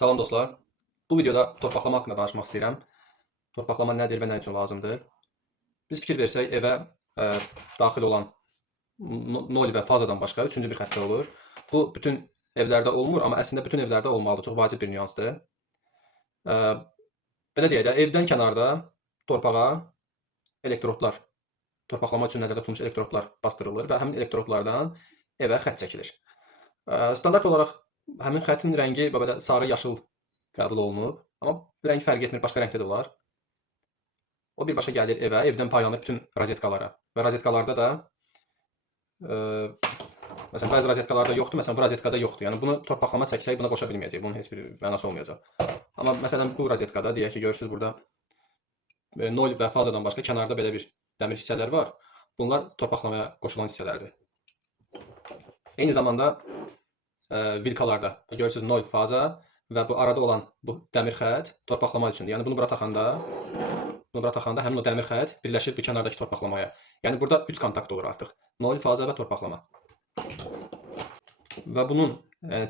Salam dostlar. Bu videoda torpaqlama haqqında danışmaq istəyirəm. Torpaqlama nədir və nə üçün lazımdır? Biz fikir versək, evə daxil olan nol və fazadan başqa üçüncü bir xəttə olur. Bu bütün evlərdə olmur, amma əslində bütün evlərdə olmalıdır. Çox vacib bir nüansdır. Ə, Belə deyək də, evdən kənarda torpağa elektrodlar, torpaqlama üçün nəzərdə tutulmuş elektrodlar bastırılır və həmin elektrodlardan evə xətt çəkilir. Standart olaraq həmin xəttin rəngi belə sarı, yaşıl qəbul olunub. Amma rəng fərq etmir, başqa rəngdə də olar. O birbaşa gəlir evə, evdən paylanır bütün rozetkalara. Və rozetkalarda da məsələn bəzi rozetkalarda yoxdur, məsələn bu rozetkada yoxdur. Yəni bunu torpaqlama çəksək buna qoşa bilməyəcək. Bunun heç bir mənası olmayacaq. Amma məsələn bu rozetkada deyək ki, görürsüz burada nol və fazadan başqa kənarda belə bir dəmir hissələr var. Bunlar torpaqlamaya qoşulan hissələrdir. Eyni zamanda vilkalarda görürsüz nol faza və bu arada olan bu dəmir xətt torpaqlama üçündür. Yəni bunu bura taxanda həmin o dəmir xətt birləşir bu kənardakı torpaqlamaya. Yəni burada 3 kontakt olur artıq. Nol, faza və torpaqlama. Və bunun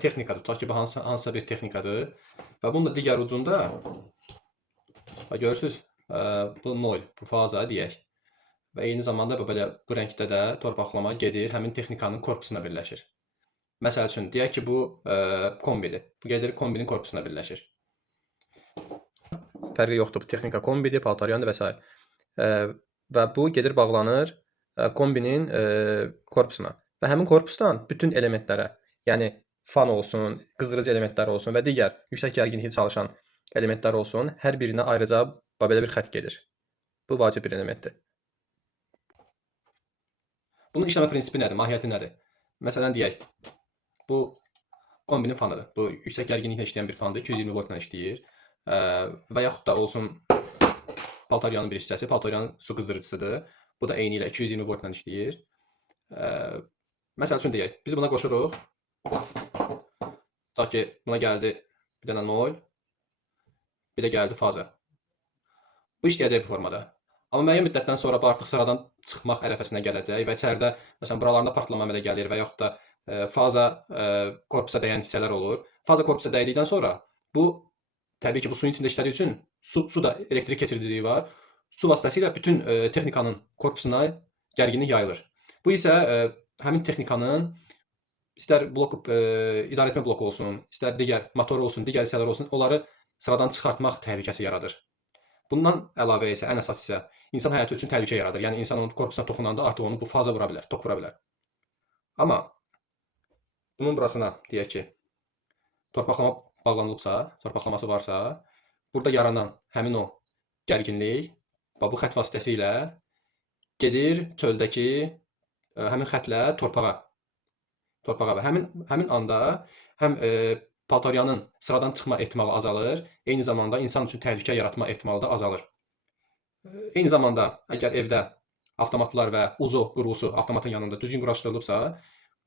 texnikadır, tutaq ki, bu hansısa bir texnikadır. Və bunun da digər ucunda görürsüz bu nol, bu faza deyək. Və eyni zamanda belə bu rəngdə də torpaqlama gedir, həmin texnikanın korpusuna birləşir. Məsəl üçün, deyək ki, bu kombidir. Bu gedir kombinin korpusuna birləşir. Fərqi yoxdur, bu texnika kombidir, paltaryandır və s. Və bu gedir bağlanır kombinin korpusuna. Və həmin korpusdan bütün elementlərə, yəni fan olsun, qızdırıcı elementlər olsun və digər yüksək gərginlikli çalışan elementlər olsun, hər birinə ayrıca belə bir xətt gedir. Bu vacib bir elementdir. Bunun işləmə prinsipi nədir, mahiyyəti nədir? Məsələn, deyək, bu kombinin fanıdır. Bu yüksək gərginliklə işləyən bir fandır, 220 voltla işləyir. Və yaxud da olsun paltaryanın bir hissəsi, paltaryanın su qızdırıcısıdır. Bu da eyni ilə 220 voltla işləyir. Məsəl üçün deyək, biz buna qoşuruq. Tutaq ki, buna gəldi bir dənə nol, bir də gəldi faza. Bu işləyəcək bu formada. Amma müəyyən müddətdən sonra bu artıq sıradan çıxmaq ərəfəsinə gələcək və içəridə, məsələn, buralarında partlama əmələ gəlir və yaxud da faza korpusa dəyən hissələr olur. Faza korpusa dəydikdən sonra bu, təbii ki, bu suyun içində işlədiyi üçün su da elektrik keçiriciliyi var. Su vasitəsilə bütün texnikanın korpusuna gərginlik yayılır. Bu isə həmin texnikanın istər idarəetmə bloku olsun, istər digər motoru olsun, digər hissələr olsun, onları sıradan çıxartmaq təhlükəsi yaradır. Bundan əlavə isə, ən əsas isə insan həyatı üçün təhlükə yaradır. Yəni insan onun korpusuna toxunanda artıq onu bu faza vura bilər, tok vura bilər. Amma bunun burasına deyək ki, torpaqlama bağlanılıbsa, torpaqlaması varsa, burada yaranan həmin o gərginlik bu xətt vasitəsilə gedir çöldəki həmin xəttlə torpağa və həmin anda həm paltaryanın sıradan çıxma ehtimalı azalır, eyni zamanda insan üçün təhlükə yaratma ehtimalı da azalır. Eyni zamanda əgər evdə avtomatlar və uzo qurğusu avtomatın yanında düzgün quraşdırılıbsa,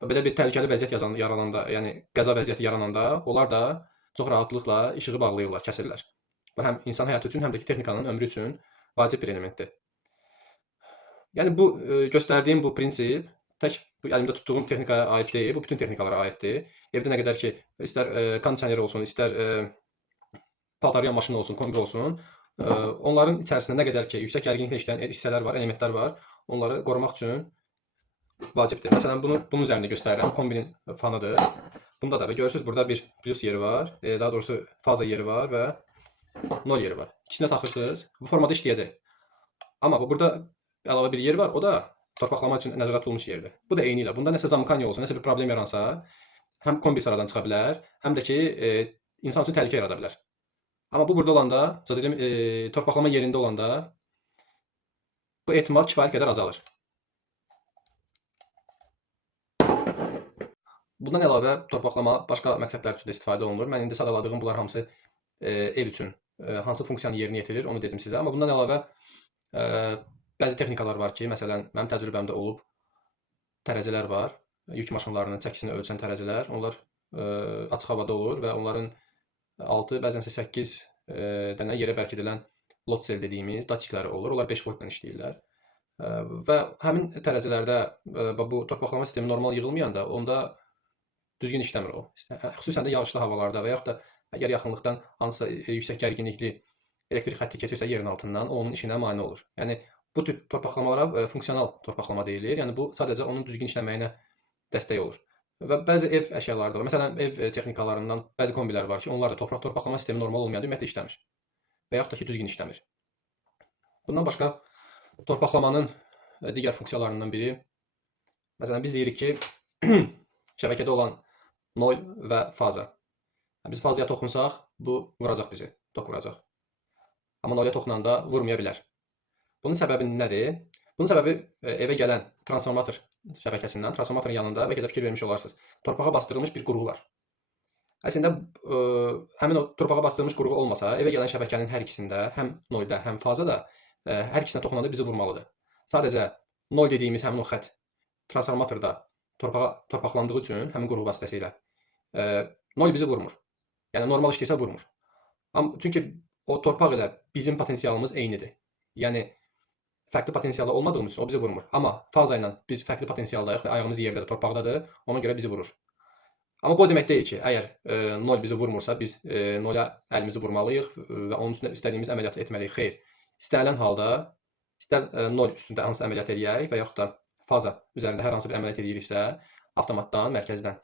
belə bir təhlükəli vəziyyət yarananda, yəni qəza vəziyyəti yarananda onlar da çox rahatlıqla işığı bağlayırlar, kəsirlər. Bu həm insan həyatı üçün, həm də ki, texnikanın ömrü üçün vacib bir elementdir. Yəni bu göstərdiyim bu prinsip tək bu əlimdə tutduğum texnikaya aid deyil, bu bütün texnikalara aiddir. Evdə nə qədər ki, istər kondisioner olsun, istər paltaryan maşını olsun, kombi olsun, onların içərisində nə qədər ki, yüksək gərginliklə işləyən hissələr var, elementlər var, onları qorumaq üçün vacibdir. Məsələn, bunun üzərində göstərirəm, kombinin fanıdır. Bunda da görürsünüz, burada bir plus yeri var, daha doğrusu faza yeri var və nol yeri var. İkisinə taxırsınız, bu formada işləyəcək. Amma burada əlavə bir yer var, o da torpaqlama üçün nəzərdə tutulmuş yerdir. Bu da eyni ilə. Bunda nəsə zamkanya olsun, nəsə bir problem yaransa, həm kombi sıradan çıxa bilər, həm də ki, insan üçün təhlükə yarada bilər. Amma bu burada olanda, torpaqlama yerində olanda bu ehtimal kifayət qədər azalır. Bundan əlavə torpaqlama başqa məqsədlər üçün də istifadə olunur. Mən indi sadaladığım bunlar hamısı ev üçün hansı funksiyanı yerinə yetirir, onu dedim sizə. Amma bundan əlavə bəzi texnikalar var ki, məsələn, mənim təcrübəmdə olub, tərəzilər var, yük maşınlarının çəkisini ölçən tərəzilər, onlar açıq havada olur və onların 6, bəzənsə 8 dənə yerə bərkidilən lot cell dediyimiz datikləri olur, onlar 5 voltla işləyirlər. Və həmin tərəzilərdə bu torpaqlama sistemi normal yığılmayanda, onda düzgün işləmir o. Xüsusən də yağışlı havalarda və yaxud da Əgər yaxınlıqdan hansısa yüksək gərginlikli elektrik xətti keçirsə yerin altından, o onun işinə mane olur. Yəni bu tip torpaqlamalara funksional torpaqlama deyilir. Yəni bu sadəcə onun düzgün işləməyinə dəstək olur. Və bəzi ev əşyaları da var. Məsələn, ev texnikalarından bəzi kombilər var ki, onlar da torpaqlama sistemi normal olmayanda ümumiyyətlə işləmir. Və yaxud da ki, düzgün işləmir. Bundan başqa torpaqlamanın digər funksiyalarından biri, məsələn, biz deyirik ki, şəbəkədə olan nol və faza. Biz fazaya toxunsaq, bu vuracaq bizi, tok vuracaq. Amma nolya toxunanda vurmaya bilər. Bunun səbəbi nədir? Bunun səbəbi evə gələn transformator şəbəkəsindən, transformatorun yanında bəlkə də fikir vermiş olarsınız, torpağa bastırılmış bir qurğu var. Əslində, həmin o torpağa bastırılmış qurğu olmasa, evə gələn şəbəkənin hər ikisində, həm nolda, həm fazada, hər ikisinə toxunanda bizi vurmalıdır. Sadəcə, nol dediyimiz həmin o xətt transformatorda torpaqlandığı üçün, həmin qurğu vasitəsilə, nol bizi vurmur. Yəni, normal işləyirsə vurmur. Çünki o torpaq ilə bizim potensialımız eynidir. Yəni, fərqli potensialda olmadığımız üçün o bizi vurmur. Amma faza ilə biz fərqli potensialdayıq və ayağımız yerdədir, torpaqdadır, ona görə bizi vurur. Amma bu demək deyil ki, əgər nol bizi vurmursa, biz nola əlimizi vurmalıyıq və onun üstündə istədiyimiz əməliyyatı etməliyik. Xeyr. İstənilən halda, istər nol üstündə hansı əməliyyat edək və yaxud da faza üzərində hər hansı bir əməliyyat ediriksə, avtomatdan, mərkəzdən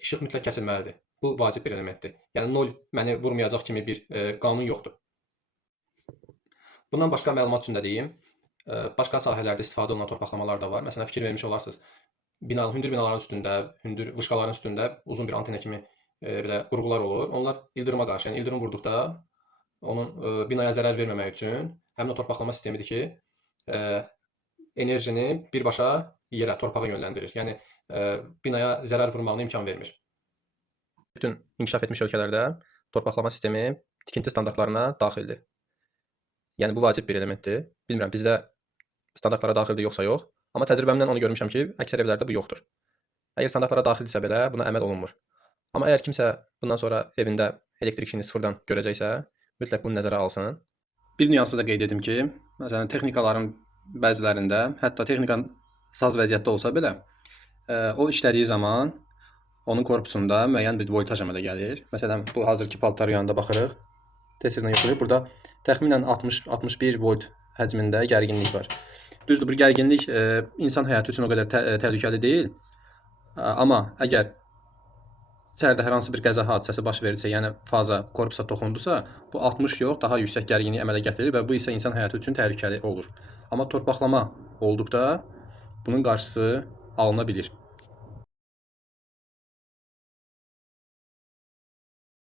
işıq mütləq kəsilməlidir. Bu vacib bir elementdir. Yəni, nol məni vurmayacaq kimi bir qanun yoxdur. Bundan başqa məlumat üçün də deyim, başqa sahələrdə istifadə olunan torpaqlamalar da var. Məsələn, fikir vermiş olarsınız, hündür binaların üstündə, hündür vışqaların üstündə uzun bir antena kimi belə qurğular olur. Onlar ildırıma qarşı, yəni ildırım vurduqda onun binaya zərər verməmək üçün həmin o torpaqlama sistemidir ki, enerjini birbaşa yerə, torpağa yönləndirir. Yəni, binaya zərər vurmağına imkan vermir. Bütün inkişaf etmiş ölkələrdə torpaqlama sistemi tikinti standartlarına daxildir. Yəni, bu vacib bir elementdir. Bilmirəm, bizdə standartlara daxildir yoxsa yox. Amma təcrübəmdən onu görmüşəm ki, əksər evlərdə bu yoxdur. Əgər standartlara daxildirsə belə, buna əməl olunmur. Amma əgər kimsə bundan sonra evində elektrik işini sıfırdan görəcəksə, mütləq bunu nəzərə alsın. Bir nüansı da qeyd edim ki, məsələn, texnikaların bəzilərində, hətta texnikan saz vəziyyətdə olsa belə, o işlədiyi zaman onun korpusunda müəyyən bir voltaj əmələ gəlir. Məsələn, bu hazırki paltar yanında baxırıq. Tesirlə yoxlayıb. Burada təxminən 60-61 volt həcmində gərginlik var. Düzdür, bu gərginlik insan həyatı üçün o qədər təhlükəli deyil. Amma əgər içəridə hər hansı bir qəza hadisəsi baş verirsə, yəni faza korpusa toxundusa, bu 60 yox, daha yüksək gərginlik əmələ gətirir və bu isə insan həyatı üçün təhlükəli olur. Amma torpaqlama olduqda bunun qarşısı alına bilir.